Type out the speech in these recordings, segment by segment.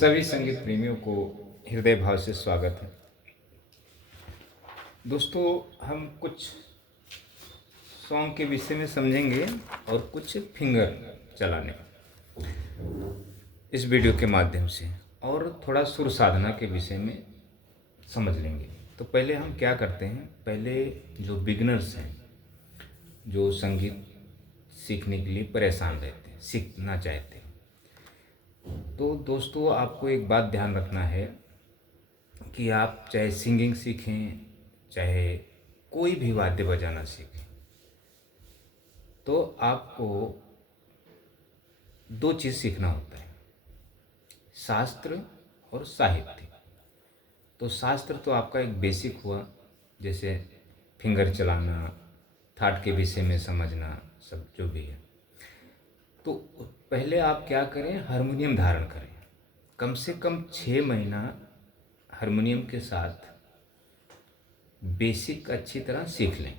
सभी संगीत प्रेमियों को हृदय भाव से स्वागत है। दोस्तों, हम कुछ सॉन्ग के विषय में समझेंगे और कुछ फिंगर चलाने इस वीडियो के माध्यम से, और थोड़ा सुर साधना के विषय में समझ लेंगे। तो पहले हम क्या करते हैं, पहले जो बिगनर्स हैं, जो संगीत सीखने के लिए परेशान रहते हैं, सीखना चाहते हैं, तो दोस्तों आपको एक बात ध्यान रखना है कि आप चाहे सिंगिंग सीखें, चाहे कोई भी वाद्य बजाना सीखें, तो आपको दो चीज़ सीखना होता है, शास्त्र और साहित्य। तो शास्त्र तो आपका एक बेसिक हुआ, जैसे फिंगर चलाना, थाट के विषय में समझना, सब जो भी है। तो पहले आप क्या करें, हारमोनियम धारण करें। कम से कम 6 महीना हारमोनियम के साथ बेसिक अच्छी तरह सीख लें,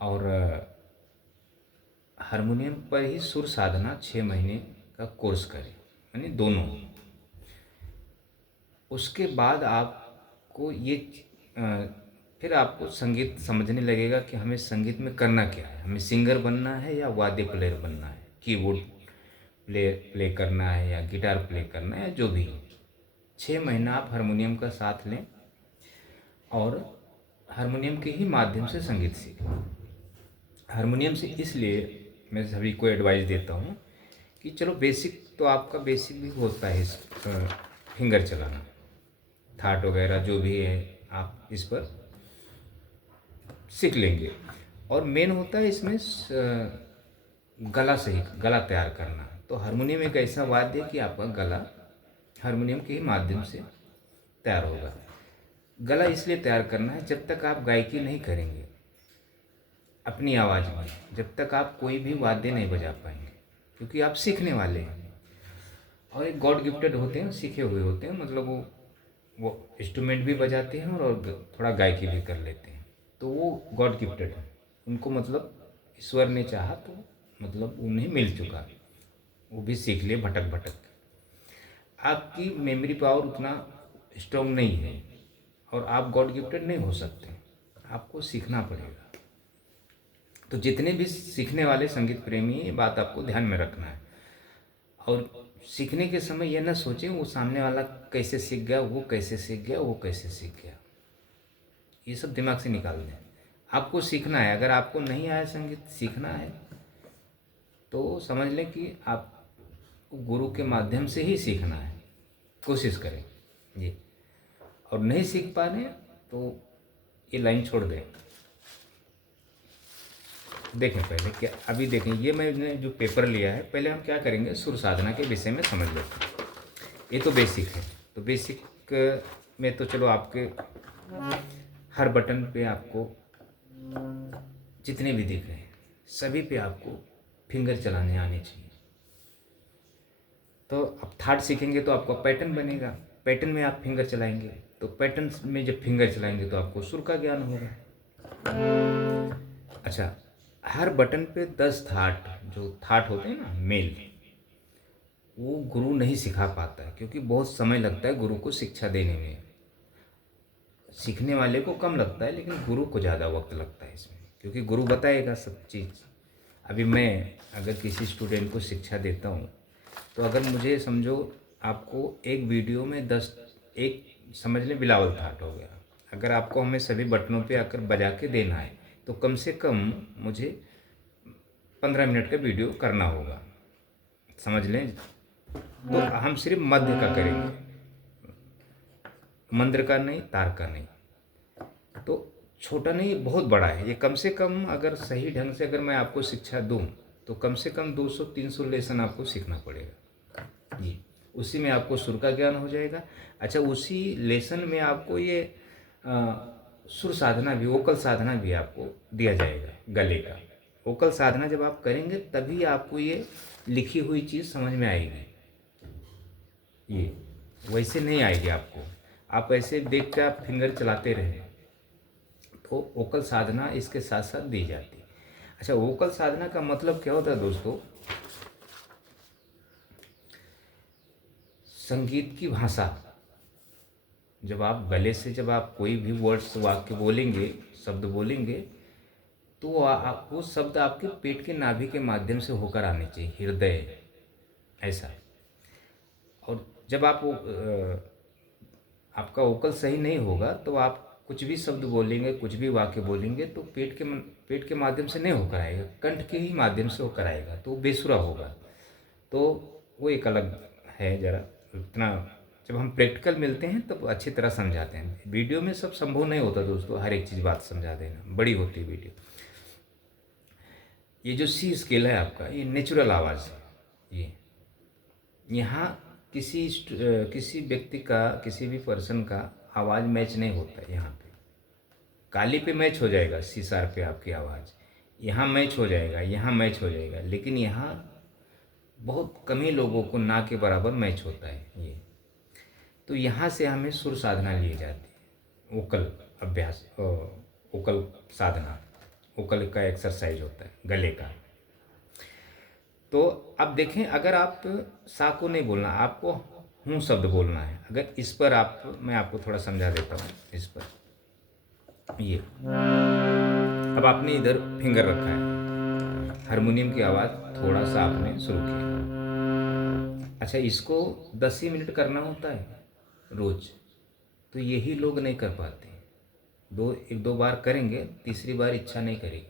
और हारमोनियम पर ही सुर साधना 6 महीने का कोर्स करें, यानी दोनों। उसके बाद आपको ये फिर आपको संगीत समझने लगेगा कि हमें संगीत में करना क्या है, हमें सिंगर बनना है या वाद्य प्लेयर बनना है, कीबोर्ड प्ले करना है या गिटार प्ले करना है, जो भी हो। 6 महीना आप हारमोनियम का साथ लें और हारमोनियम के ही माध्यम से संगीत सीखें। हारमोनियम से इसलिए मैं सभी को एडवाइस देता हूँ कि चलो बेसिक तो आपका बेसिक भी होता है, इस फिंगर चलाना, थाट वगैरह जो भी है आप इस पर सीख लेंगे। और मेन होता है इसमें गला सही, गला तैयार करना। तो हारमोनियम एक ऐसा वाद्य है कि आपका गला हारमोनियम के ही माध्यम से तैयार होगा। गला इसलिए तैयार करना है, जब तक आप गायकी नहीं करेंगे अपनी आवाज़ में, जब तक आप कोई भी वाद्य नहीं बजा पाएंगे, क्योंकि आप सीखने वाले हैं। और एक गॉड गिफ्टेड होते हैं, सीखे हुए होते हैं, मतलब वो इंस्ट्रूमेंट भी बजाते हैं और थोड़ा गायकी भी कर लेते हैं, तो वो गॉड गिफ्टेड है। उनको मतलब ईश्वर ने चाहा तो मतलब उन्हें मिल चुका, वो भी सीख लिए भटक भटक के। आपकी मेमोरी पावर उतना स्ट्रॉन्ग नहीं है और आप गॉड गिफ्टेड नहीं हो सकते, आपको सीखना पड़ेगा। तो जितने भी सीखने वाले संगीत प्रेमी, ये बात आपको ध्यान में रखना है। और सीखने के समय यह ना सोचें वो सामने वाला कैसे सीख गया, वो कैसे सीख गया, वो कैसे सीख गया, ये सब दिमाग से निकाल दें। आपको सीखना है। अगर आपको नहीं आया संगीत, सीखना है, तो समझ लें कि आप गुरु के माध्यम से ही सीखना है, कोशिश करें जी। और नहीं सीख पा रहे तो ये लाइन छोड़ दें। देखें पहले क्या, अभी देखें, ये मैंने जो पेपर लिया है, पहले हम क्या करेंगे, सुर साधना के विषय में समझ लेते हैं। ये तो बेसिक है। तो बेसिक में तो चलो आपके हर बटन पे आपको जितने भी दिख रहे हैं सभी पे आपको फिंगर चलाने आने चाहिए। तो अब थाट सीखेंगे तो आपका पैटर्न बनेगा, पैटर्न में आप फिंगर चलाएंगे, तो पैटर्न में जब फिंगर चलाएंगे तो आपको सुर का ज्ञान होगा। अच्छा, हर बटन पे 10 थाट, जो थाट होते हैं ना मेल, वो गुरु नहीं सिखा पाता है, क्योंकि बहुत समय लगता है गुरु को शिक्षा देने में। सीखने वाले को कम लगता है, लेकिन गुरु को ज़्यादा वक्त लगता है इसमें, क्योंकि गुरु बताएगा सब चीज़। अभी मैं अगर किसी स्टूडेंट को शिक्षा देता हूँ, तो अगर मुझे समझो आपको एक वीडियो में 10, एक समझ लें बिलावल थाट हो गया, अगर आपको हमें सभी बटनों पे आकर बजा के देना है, तो कम से कम मुझे 15 मिनट का वीडियो करना होगा, समझ लें। तो हम सिर्फ मध्य का करेंगे, मंत्र का नहीं, तार का नहीं। तो छोटा नहीं, बहुत बड़ा है ये। कम से कम अगर सही ढंग से अगर मैं आपको शिक्षा दूं, तो कम से कम 200-300 लेसन आपको सीखना पड़ेगा जी। उसी में आपको सुर का ज्ञान हो जाएगा। अच्छा, उसी लेसन में आपको ये सुर साधना भी, वोकल साधना भी आपको दिया जाएगा, गले का। वोकल साधना जब आप करेंगे तभी आपको ये लिखी हुई चीज़ समझ में आएगी, ये वैसे नहीं आएगी आपको। आप ऐसे देख कर आप फिंगर चलाते रहें, तो वोकल साधना इसके साथ साथ दी जाती है। अच्छा, वोकल साधना का मतलब क्या होता है दोस्तों, संगीत की भाषा, जब आप गले से जब आप कोई भी वर्ड्स वाक्य बोलेंगे, शब्द बोलेंगे, तो वो शब्द आपके पेट के नाभि के माध्यम से होकर आने चाहिए, हृदय, ऐसा। और जब आप आपका वोकल सही नहीं होगा तो आप कुछ भी शब्द बोलेंगे, कुछ भी वाक्य बोलेंगे, तो पेट के माध्यम से नहीं होकर आएगा, कंठ के ही माध्यम से होकर आएगा, तो वो बेसुरा होगा। तो वो एक अलग है ज़रा, इतना जब हम प्रैक्टिकल मिलते हैं तब अच्छी तरह समझाते हैं। वीडियो में सब संभव नहीं होता दोस्तों, हर एक चीज़ बात समझा देना, बड़ी होती है वीडियो। ये जो सी स्केल है आपका, ये नेचुरल आवाज़ है। ये यहाँ किसी व्यक्ति का, किसी भी पर्सन का आवाज़ मैच नहीं होता है। यहाँ पे काली पे मैच हो जाएगा, सी शार्प पे आपकी आवाज़, यहाँ मैच हो जाएगा, यहाँ मैच हो जाएगा, लेकिन यहाँ बहुत कम ही लोगों को ना के बराबर मैच होता है ये। तो यहाँ से हमें सुर साधना ली जाती है, वोकल अभ्यास, वोकल साधना, वोकल का एक्सरसाइज होता है गले का। तो अब देखें, अगर आप सा को नहीं बोलना, आपको हूँ शब्द बोलना है। अगर इस पर मैं आपको थोड़ा समझा देता हूँ। इस पर ये अब आपने इधर फिंगर रखा है, हारमोनियम की आवाज़ थोड़ा सा आपने शुरू किया। अच्छा, इसको 10 ही मिनट करना होता है रोज, तो यही लोग नहीं कर पाते। एक दो बार करेंगे, तीसरी बार इच्छा नहीं करेगी।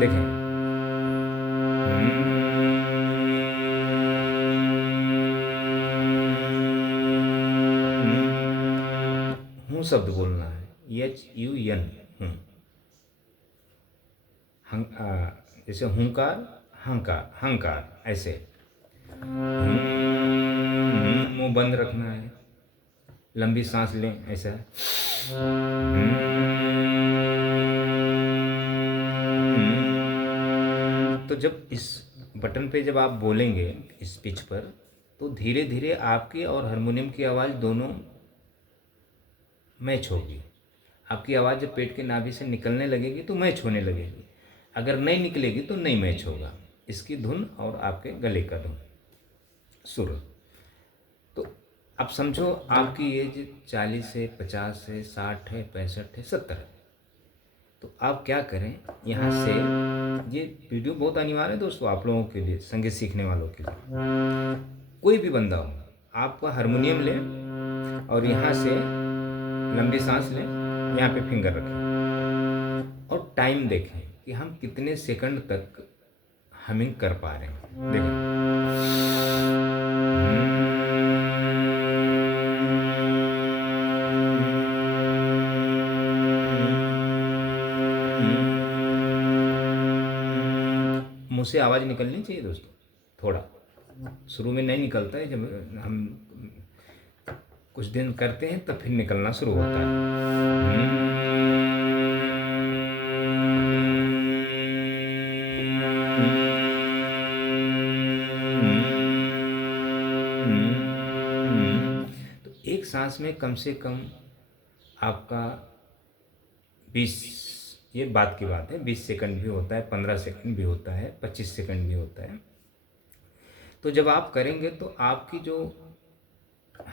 देखें, हूँ शब्द बोलना है, HUN, हूँ। जैसे हुंकार, हंकार, हंकार, ऐसे मुंह बंद रखना है, लंबी सांस लें, ऐसा। तो जब इस बटन पे जब आप बोलेंगे इस पिच पर, तो धीरे धीरे आपकी और हारमोनियम की आवाज़ दोनों मैच होगी। आपकी आवाज़ जब पेट के नाभि से निकलने लगेगी तो मैच होने लगेगी, अगर नहीं निकलेगी तो नहीं मैच होगा। इसकी धुन और आपके गले का धुन, सुर। तो अब समझो आपकी एज 40 है, 50 है, 60 है, 65 है, 70 है, तो आप क्या करें, यहाँ से, ये वीडियो बहुत अनिवार्य है दोस्तों आप लोगों के लिए, संगीत सीखने वालों के लिए। कोई भी बंदा हो, आपका हारमोनियम लें और यहाँ से लंबी सांस लें, यहाँ पे फिंगर रखें और टाइम देखें कि हम कितने सेकंड तक हमिंग कर पा रहे हैं। देखें, मुंह से आवाज़ निकलनी चाहिए दोस्तों, थोड़ा शुरू में नहीं निकलता है, जब हम कुछ दिन करते हैं तब फिर निकलना शुरू होता है। तो एक सांस में कम से कम आपका 20, ये बात की बात है, 20 सेकंड भी होता है, 15 सेकंड भी होता है, 25 सेकंड भी होता है। तो जब आप करेंगे तो आपकी जो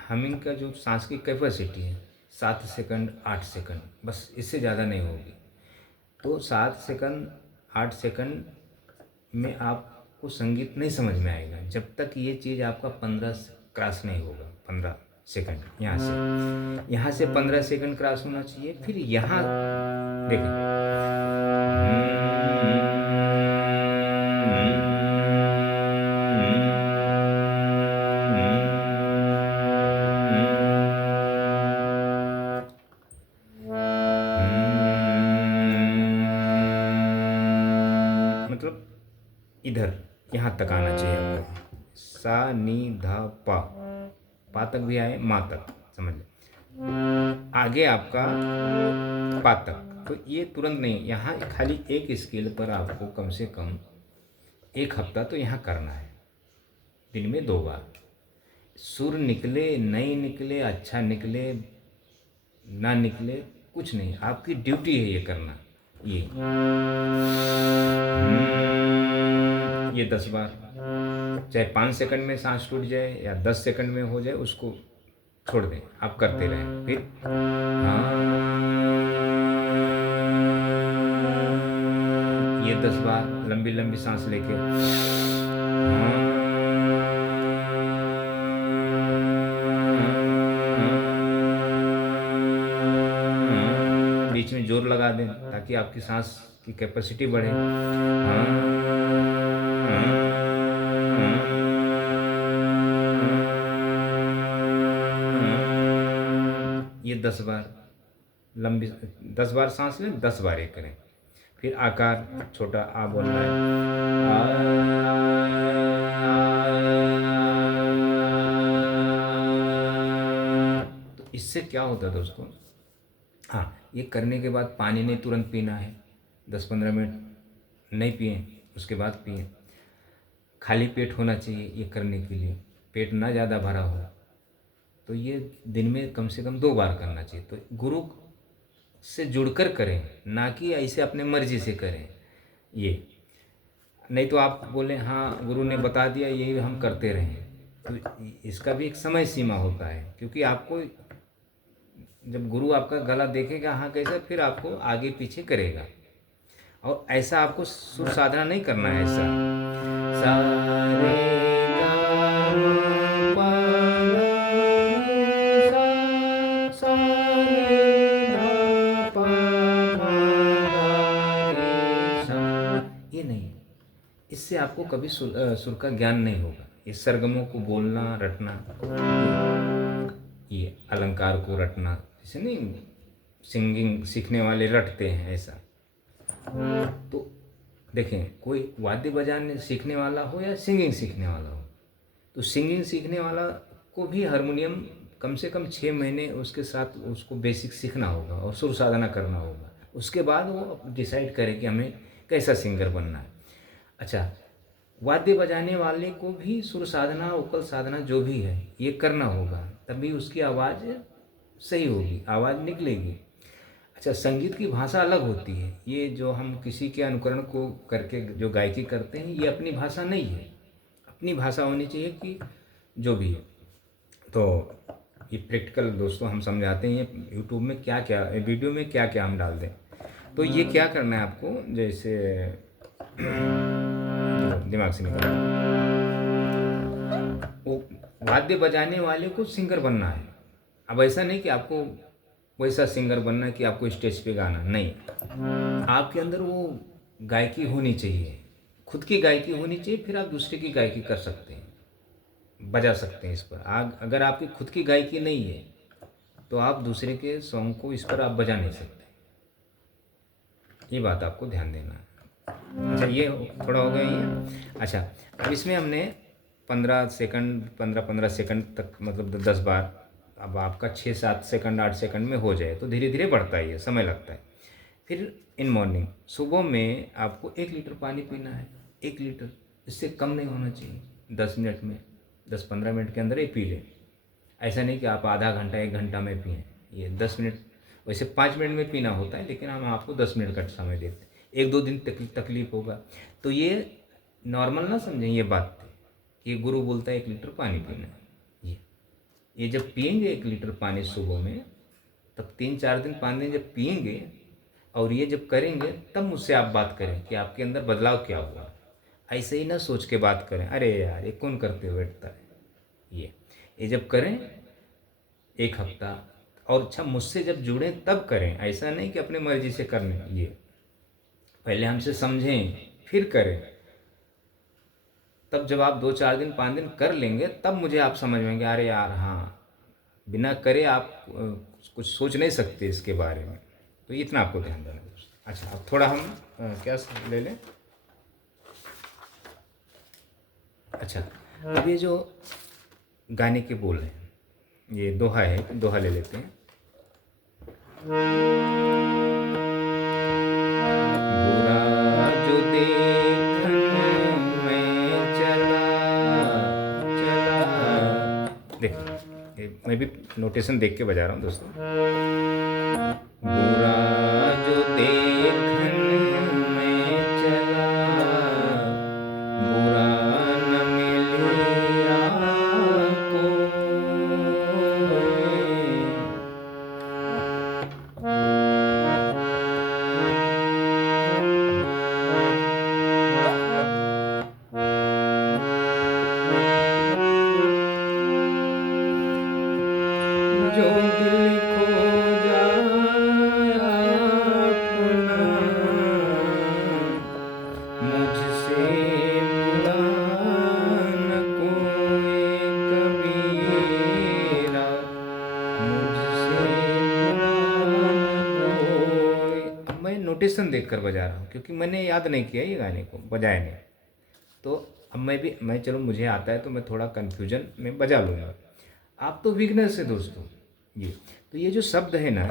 हमिंग का जो सांस की कैपेसिटी है 7 सेकंड, 8 सेकंड, बस, इससे ज़्यादा नहीं होगी। तो 7 सेकंड, 8 सेकंड में आपको संगीत नहीं समझ में आएगा जब तक ये चीज़ आपका 15 क्रॉस नहीं होगा। 15 सेकंड यहाँ से 15 सेकंड क्रॉस होना चाहिए। फिर यहाँ देखिए, मतलब इधर यहाँ तक आना चाहिए आपको। सा नी धा पा, पा तक भी आए, मा तक, समझ लें। आगे आपका पा तक, तो ये तुरंत नहीं, यहाँ खाली एक स्केल पर आपको कम से कम 1 हफ्ता तो यहाँ करना है, दिन में 2 बार। सुर निकले नहीं निकले, अच्छा निकले ना निकले, कुछ नहीं, आपकी ड्यूटी है ये करना। ये 10 बार, चाहे 5 सेकंड में सांस टूट जाए या 10 सेकंड में हो जाए, उसको छोड़ दें, आप करते रहें। फिर ये 10 बार लंबी लंबी सांस लेके बीच में जोर लगा दें ताकि आपकी सांस की कैपेसिटी बढ़े। ये 10 बार लंबी 10 बार सांस लें, 10 बार ये करें। फिर आकार छोटा आ बोलना है, तो इससे क्या होता है दोस्तों, हाँ, ये करने के बाद पानी नहीं तुरंत पीना है, 10-15 मिनट नहीं पिए, उसके बाद पिए। खाली पेट होना चाहिए ये करने के लिए, पेट ना ज़्यादा भरा हो। तो ये दिन में कम से कम 2 बार करना चाहिए। तो गुरु से जुड़कर करें, ना कि ऐसे अपने मर्जी से करें। ये नहीं तो आप बोले हाँ गुरु ने बता दिया यही हम करते रहें, तो इसका भी एक समय सीमा होता है। क्योंकि आपको जब गुरु आपका गला देखेगा हाँ कैसा, फिर आपको आगे पीछे करेगा। और ऐसा आपको सुर साधना नहीं करना है। ऐसा ये नहीं, इससे आपको कभी सुर का ज्ञान नहीं होगा। ये सरगमों को बोलना रटना, ये अलंकार को रटना, जैसे नहीं सिंगिंग सीखने वाले रटते हैं ऐसा। तो देखें, कोई वाद्य बजाने सीखने वाला हो या सिंगिंग सीखने वाला हो, तो सिंगिंग सीखने वाला को भी हारमोनियम कम से कम 6 महीने उसके साथ उसको बेसिक सीखना होगा और सुर साधना करना होगा। उसके बाद वो डिसाइड करे कि हमें कैसा सिंगर बनना है। अच्छा, वाद्य बजाने वाले को भी सुर साधना, वोकल साधना जो भी है ये करना होगा, तभी उसकी आवाज़ सही होगी, आवाज़ निकलेगी। अच्छा, संगीत की भाषा अलग होती है। ये जो हम किसी के अनुकरण को करके जो गायकी करते हैं, ये अपनी भाषा नहीं है। अपनी भाषा होनी चाहिए कि जो भी है। तो ये प्रैक्टिकल दोस्तों हम समझाते हैं यूट्यूब में क्या क्या, वीडियो में क्या क्या हम डाल दें। तो ये क्या करना है आपको, जैसे दिमाग से निकल, वो वाद्य बजाने वाले को सिंगर बनना है। अब ऐसा नहीं कि आपको वैसा सिंगर बनना है कि आपको स्टेज पे गाना, नहीं, आपके अंदर वो गायकी होनी चाहिए, खुद की गायकी होनी चाहिए, फिर आप दूसरे की गायकी कर सकते हैं, बजा सकते हैं इस पर। अगर आपकी खुद की गायकी नहीं है तो आप दूसरे के सॉन्ग को इस पर आप बजा नहीं सकते। ये बात आपको ध्यान देना है। अच्छा, ये थोड़ा हो गया ये। अच्छा, अब इसमें हमने 15 सेकंड 15-15 सेकंड तक, मतलब 10 बार। अब आपका 6-7 सेकंड 8 सेकंड में हो जाए तो धीरे धीरे बढ़ता है, ये समय लगता है। फिर इन मॉर्निंग सुबह में आपको 1 लीटर पानी पीना है, 1 लीटर, इससे कम नहीं होना चाहिए। 10 मिनट में, 10-15 मिनट के अंदर ये पी लें। ऐसा नहीं कि आप आधा घंटा 1 घंटा में पिएँ। ये 10 मिनट, वैसे 5 मिनट में पीना होता है, लेकिन हम आपको 10 मिनट का समय देते हैं। 1-2 दिन तकलीफ होगा तो ये नॉर्मल ना समझें ये बात कि गुरु बोलता है 1 लीटर पानी पीना है। ये जब पिएंगे 1 लीटर पानी सुबह में, तब 3-4 दिन 5 दिन जब पिएंगे और ये जब करेंगे, तब मुझसे आप बात करें कि आपके अंदर बदलाव क्या हुआ। ऐसे ही ना सोच के बात करें, अरे यार ये कौन करते हुए बैठता है। ये जब करें 1 हफ्ता, और अच्छा मुझसे जब जुड़ें तब करें। ऐसा नहीं कि अपने मर्जी से करने, ये पहले हमसे समझें फिर करें। तब जब आप 2-4 दिन 5 दिन कर लेंगे, तब मुझे आप समझ में, अरे यार हाँ, बिना करे आप कुछ सोच नहीं सकते इसके बारे में। तो इतना आपको ध्यान देना है। अच्छा, अब थोड़ा हम क्या ले लें। अच्छा, अब ये जो गाने के बोल हैं, ये दोहा है, दोहा ले लेते हैं। बुरा जो देखन में चला देखिए, मैं भी नोटेशन देख के बजा रहा हूँ दोस्तों। बुरा जो देखन में चला, बुरा न मिले मैं नोटेशन देखकर बजा रहा हूँ, क्योंकि मैंने याद नहीं किया ये गाने को, बजाया नहीं। तो अब मैं चलो मुझे आता है तो मैं थोड़ा कन्फ्यूजन में बजा लूँगा। आप तो बिगनर्स है दोस्तों। ये तो ये जो शब्द है ना,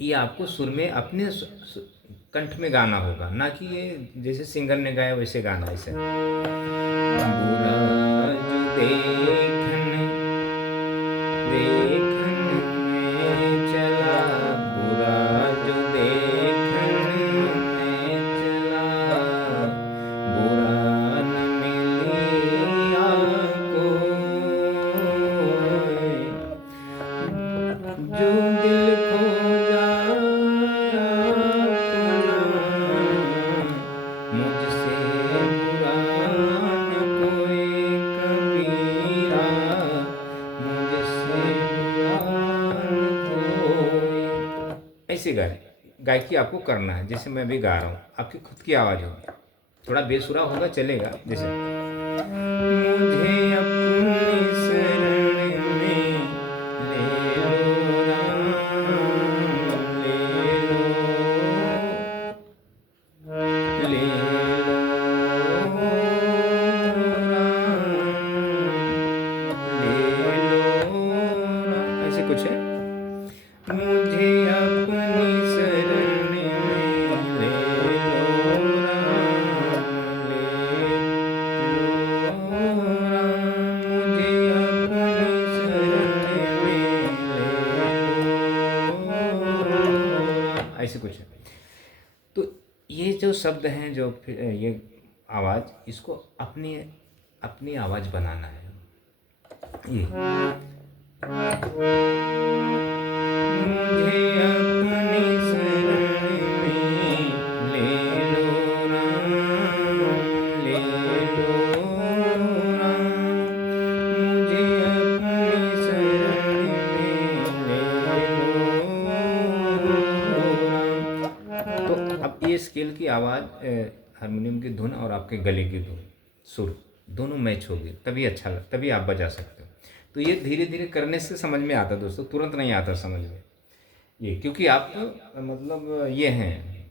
ये आपको सुर में अपने कंठ में गाना होगा, ना कि ये जैसे सिंगर ने गाया वैसे गाना। ऐसे बुरा जो देखन में चला, बुरा जो देखन में चला, बुरा न मिलिया कोई, जो दिल खो जाया अपना, मुझसे बुरा न कोई कबीरा, मुझसे बुरा न कोई। ऐसे गायकी आपको करना है, जैसे मैं भी गा रहा हूँ, आपकी खुद की आवाज़ होगी, थोड़ा बेसुरा होगा चलेगा। जैसे मुझे अपनी शरण में ले लो राम, ले लो, ले लो राम, ले लो राम, ऐसे कुछ है। मुझे अपनी शरण में ले लो राम, ले लो राम, मुझे अपनी शरण में ले लो राम, ऐसे कुछ है। तो ये जो शब्द हैं, जो ये आवाज़, इसको अपनी अपनी आवाज़ बनाना है। ये मुझे अपनी शरण में ले लो राम, ले लो राम, मुझे अपनी शरण में ले लो राम। तो अब ये स्केल की आवाज़, हारमोनियम की धुन और आपके गले की धुन, सुर दोनों मैच होगी, तभी आप बजा सकते हो। तो ये धीरे धीरे करने से समझ में आता दोस्तों, तुरंत नहीं आता समझ में ये, क्योंकि आप मतलब ये हैं,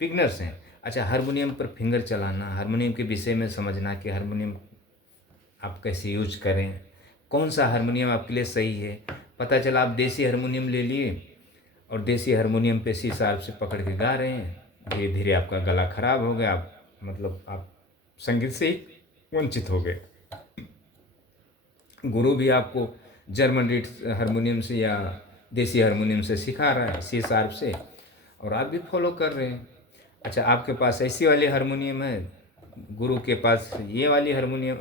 बिगनर्स हैं। अच्छा, हारमोनियम पर फिंगर चलाना, हारमोनियम के विषय में समझना कि हारमोनियम आप कैसे यूज करें, कौन सा हारमोनियम आपके लिए सही है। पता चला आप देसी हारमोनियम ले लिए और देसी हारमोनियम पे सी शार्प से पकड़ के गा रहे हैं, धीरे धीरे आपका गला खराब हो गया, आप संगीत से ही वंचित हो गए। गुरु भी आपको जर्मन रीड हारमोनियम से या देसी हारमोनियम से सिखा रहा है, सी शार्प से, और आप भी फॉलो कर रहे हैं। अच्छा, आपके पास ऐसी वाली हारमोनियम है, गुरु के पास ये वाली हारमोनियम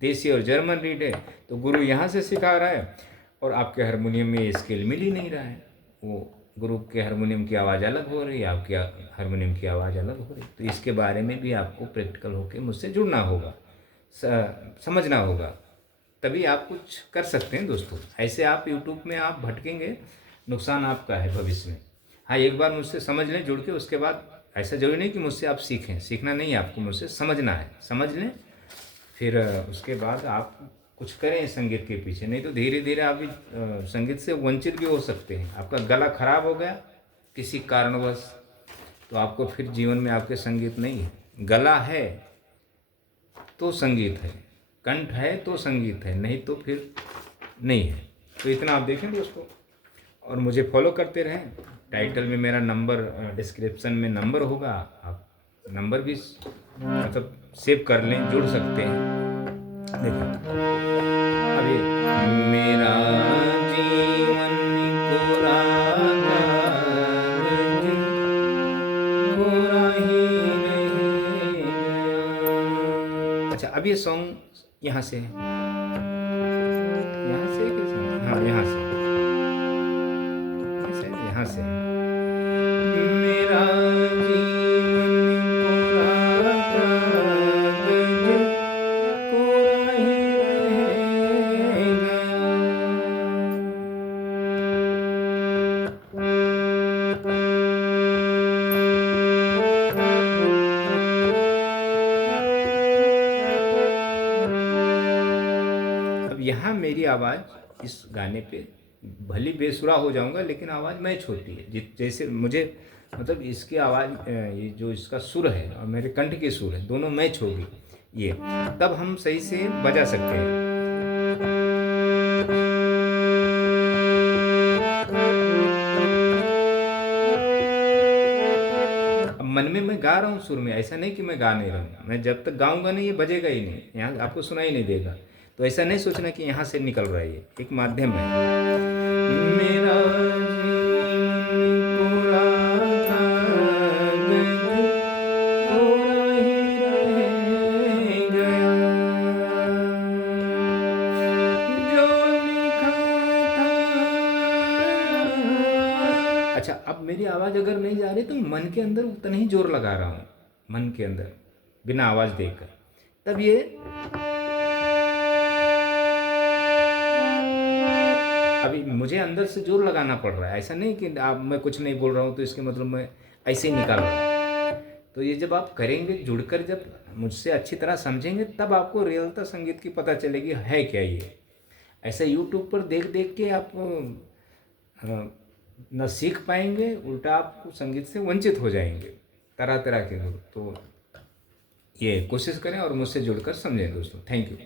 देसी और जर्मन रीड है, तो गुरु यहाँ से सिखा रहा है और आपके हारमोनियम में ये स्केल मिल ही नहीं रहा है। वो गुरु के हारमोनियम की आवाज़ अलग हो रही है, आपकी हारमोनियम की आवाज़ अलग हो रही है। तो इसके बारे में भी आपको प्रैक्टिकल होकर मुझसे जुड़ना होगा, समझना होगा, तभी आप कुछ कर सकते हैं दोस्तों। ऐसे आप यूट्यूब में आप भटकेंगे, नुकसान आपका है भविष्य में। हाँ, एक बार मुझसे समझ लें जुड़ के, उसके बाद ऐसा जरूरी नहीं कि मुझसे आप सीखें, सीखना नहीं, आपको मुझसे समझना है, समझ लें, फिर उसके बाद आप कुछ करें संगीत के पीछे। नहीं तो धीरे धीरे आप भी संगीत से वंचित भी हो सकते हैं। आपका गला खराब हो गया किसी कारणवश, तो आपको फिर जीवन में आपके संगीत नहीं है। गला है तो संगीत है, कंठ है तो संगीत है, नहीं तो फिर नहीं है। तो इतना आप देखें दोस्तों, और मुझे फॉलो करते रहें। टाइटल में मेरा नंबर, डिस्क्रिप्शन में नंबर होगा, आप नंबर भी मतलब सेव कर लें, जुड़ सकते हैं। देखिए, अभी मेरा जीवन कोरा कागज कोरा ही रहेगा। अच्छा, अब ये सॉन्ग यहाँ से है, यहाँ से कैसे? हाँ, यहाँ से, कैसे? यहाँ से मेरा जीवन कोरा कागज कोरा ही रहेगा। अब यहाँ मेरी आवाज़ इस गाने पे भली बेसुरा हो जाऊंगा लेकिन आवाज़ मैच होती है। जैसे मुझे मतलब इसकी आवाज़ ये जो इसका सुर है और मेरे कंठ के सुर है दोनों मैच होगी ये, तब हम सही से बजा सकते हैं। अब मन में मैं गा रहा हूँ सुर में, ऐसा नहीं कि मैं गा नहीं रहा हूँ। मैं जब तक गाऊंगा नहीं ये बजेगा ही नहीं, यहाँ आपको सुनाई नहीं देगा। तो ऐसा नहीं सोचना कि यहाँ से निकल रहा है, ये एक माध्यम है। मेरा जीवन कोरा कागज कोरा ही रह गया, जो लिखा था। अच्छा, अब मेरी आवाज़ अगर नहीं जा रही तो मन के अंदर उतना ही जोर लगा रहा हूँ, मन के अंदर बिना आवाज़ देकर, तब ये अभी मुझे अंदर से जोर लगाना पड़ रहा है। ऐसा नहीं कि आप मैं कुछ नहीं बोल रहा हूँ तो इसके मतलब मैं ऐसे ही निकाल रहा हूँ। तो ये जब आप करेंगे, जुड़कर जब मुझसे अच्छी तरह समझेंगे, तब आपको रियलता संगीत की पता चलेगी है क्या ये। ऐसा यूट्यूब पर देख देख के आप न सीख पाएंगे, उल्टा आप संगीत से वंचित हो जाएंगे तरह तरह के लोग। तो ये कोशिश करें और मुझसे जुड़कर समझें दोस्तों। Thank you.